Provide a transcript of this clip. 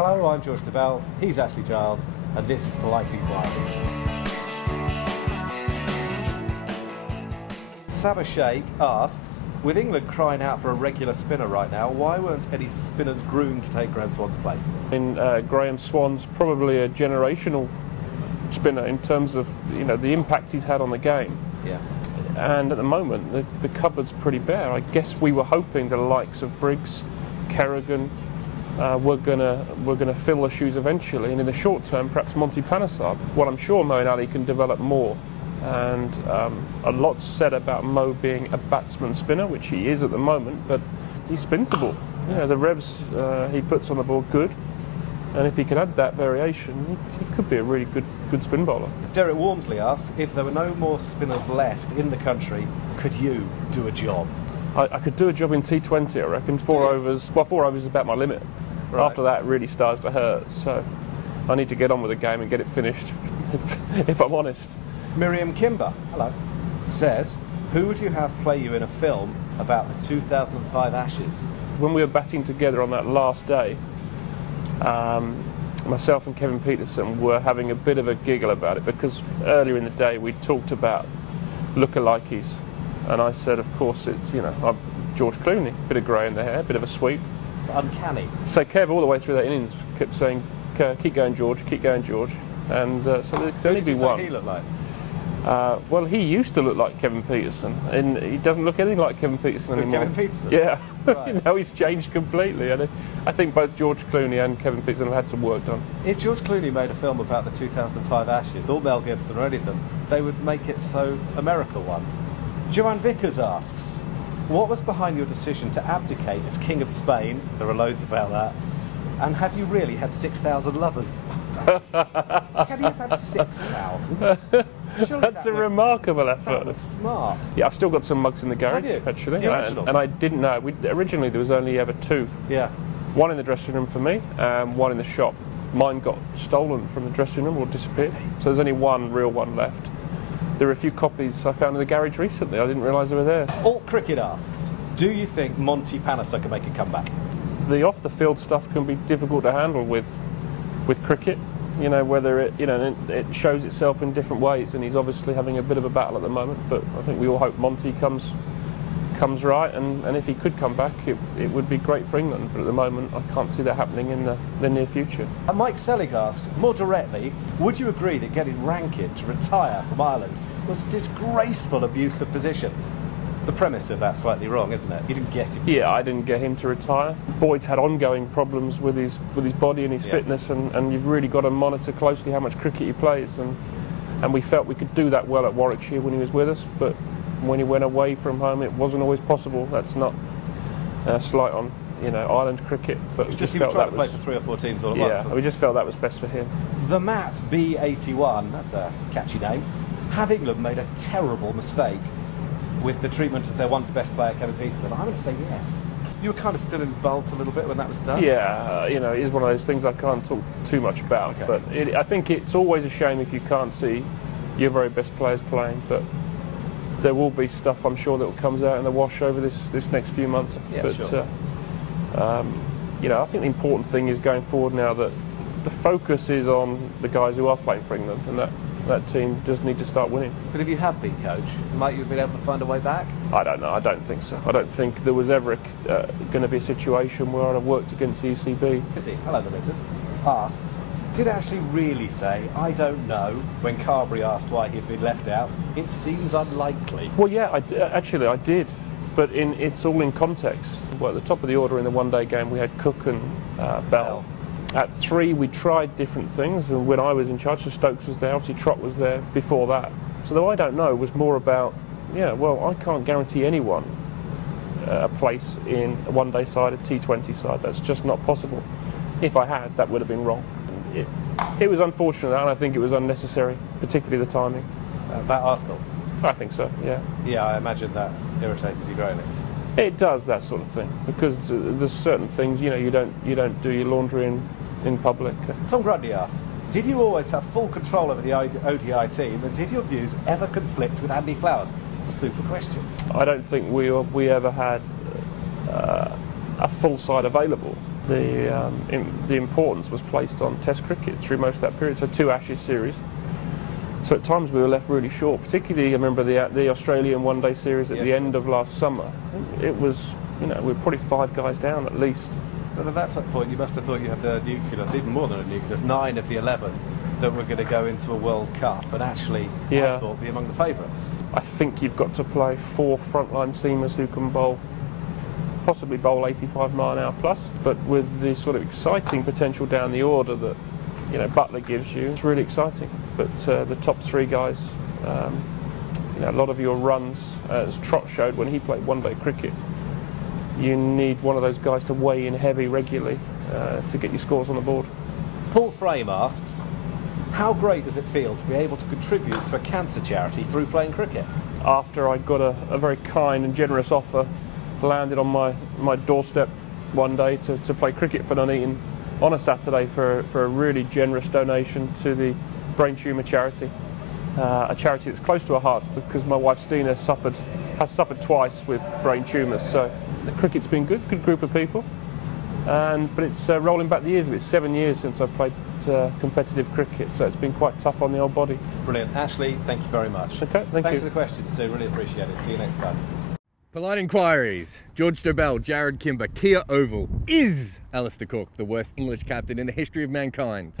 Hello, I'm George DeBell, he's Ashley Giles, and this is Polite Inquiries. Sabah Sheikh asks, with England crying out for a regular spinner right now, why weren't any spinners groomed to take Graeme Swann's place? Graeme Swann's probably a generational spinner in terms of the impact he's had on the game. Yeah. And at the moment, the cupboard's pretty bare. I guess we were hoping the likes of Briggs, Kerrigan, we're gonna fill the shoes eventually, and in the short term, perhaps Monty Panesar. Well, I'm sure Moeen Ali can develop more, and a lot's said about Mo being a batsman spinner, which he is at the moment, but he spins the ball. The revs he puts on the ball good, and if he can add that variation, he could be a really good spin bowler. Derek Walmsley asks, if there were no more spinners left in the country, could you do a job? I could do a job in T20, I reckon. 4 overs. Well, 4 overs is about my limit. Right. After that, it really starts to hurt. So I need to get on with the game and get it finished, if I'm honest. Miriam Kimber, hello, says, who would you have play you in a film about the 2005 Ashes? When we were batting together on that last day, myself and Kevin Peterson were having a bit of a giggle about it, because earlier in the day we talked about lookalikes, and I said, of course, it's I'm George Clooney, bit of grey in the hair, bit of a sweep. It's uncanny. So Kev, all the way through that innings, kept saying, "Keep going, George. Keep going, George." And so there could only be one. What did he look like? Well, he used to look like Kevin Peterson, and he doesn't look anything like Kevin Peterson anymore. Kevin Peterson? Yeah. Right. He's changed completely, and I think both George Clooney and Kevin Peterson have had some work done. If George Clooney made a film about the 2005 Ashes, or Mel Gibson or anything, they would make it so America won. Joanne Vickers asks, what was behind your decision to abdicate as King of Spain? There are loads about that. And have you really had 6,000 lovers? Can you have had 6,000? That's a remarkable effort. That was smart. Yeah, I've still got some mugs in the garage, actually. The originals? And I didn't know. Originally, there was only ever 2. Yeah. One in the dressing room for me, and one in the shop. Mine got stolen from the dressing room or disappeared. So there's only one real one left. There are a few copies I found in the garage recently. I didn't realise they were there. Alt Cricket asks, do you think Monty Panesar can make a comeback? The off-the-field stuff can be difficult to handle with cricket. Whether it shows itself in different ways, and he's obviously having a bit of a battle at the moment. But I think we all hope Monty comes right, and if he could come back, it would be great for England. But at the moment, I can't see that happening in the near future. Mike Selig asked, more directly, would you agree that getting Rankin to retire from Ireland was a disgraceful abuse of position? The premise of that's slightly wrong, isn't it? You didn't get him. Yeah, I didn't get him to retire. Boyd's had ongoing problems with his body and his fitness, and you've really got to monitor closely how much cricket he plays. And we felt we could do that well at Warwickshire when he was with us, but when he went away from home, it wasn't always possible. That's not a slight on Ireland cricket, but we just he was felt trying that to play for 3 or 4 teams all at once. Yeah, we just felt that was best for him. The Matt B81, that's a catchy name. Have England made a terrible mistake with the treatment of their once best player, Kevin Peterson? I'm going to say yes. You were kind of still involved a little bit when that was done? Yeah, it is one of those things I can't talk too much about. Okay. But I think it's always a shame if you can't see your very best players playing. But there will be stuff, I'm sure, that comes out in the wash over this next few months. Yeah, but, sure. I think the important thing is going forward now that the focus is on the guys who are playing for England, and that team does need to start winning. But if you had been coach, might you have been able to find a way back? I don't know. I don't think so. I don't think there was ever going to be a situation where I'd have worked against the ECB. Izzy, hello the Lizard, asks, did Ashley really say, I don't know, when Carberry asked why he'd been left out? It seems unlikely. Well, yeah, actually I did. But it's all in context. Well, at the top of the order in the one-day game, we had Cook and Bell. At 3, we tried different things, and when I was in charge, so Stokes was there, obviously Trott was there before that. So the I don't know was more about, I can't guarantee anyone a place in a one-day side, a T20 side. That's just not possible. If I had, that would have been wrong. It was unfortunate, and I think it was unnecessary, particularly the timing. That article? I think so, yeah. Yeah, I imagine that irritated you greatly. It does, that sort of thing, because there's certain things, you don't do your laundry in public. Tom Grundy asks, did you always have full control over the ODI team, and did your views ever conflict with Andy Flowers? A super question. I don't think we ever had a full side available. the importance was placed on Test cricket through most of that period. So 2 Ashes series. So at times we were left really short. Particularly, I remember the Australian one-day series at the end of last summer. It was, we were probably 5 guys down at least. But at that point, you must have thought you had the nucleus, even more than a nucleus, 9 of the 11 that were going to go into a World Cup, and actually, I thought, be among the favourites. I think you've got to play 4 frontline seamers who can possibly bowl 85 mile an hour plus, but with the sort of exciting potential down the order that Buttler gives you, it's really exciting. But the top 3 guys, a lot of your runs, as Trott showed when he played one-day cricket, you need one of those guys to weigh in heavy regularly to get your scores on the board. Paul Frame asks, how great does it feel to be able to contribute to a cancer charity through playing cricket? After I got a very kind and generous offer landed on my doorstep one day to play cricket for Nuneaton on a Saturday for a really generous donation to the brain tumour charity, a charity that's close to our hearts because my wife Stina has suffered twice with brain tumours. So the cricket's been good group of people, but it's rolling back the years. It's 7 years since I played competitive cricket, so it's been quite tough on the old body. Brilliant. Ashley, thank you very much. Okay, thanks for the questions too, really appreciate it. See you next time. Polite inquiries. George Dobell, Jarrod Kimber, Kia Oval. Is Alistair Cook the worst English captain in the history of mankind?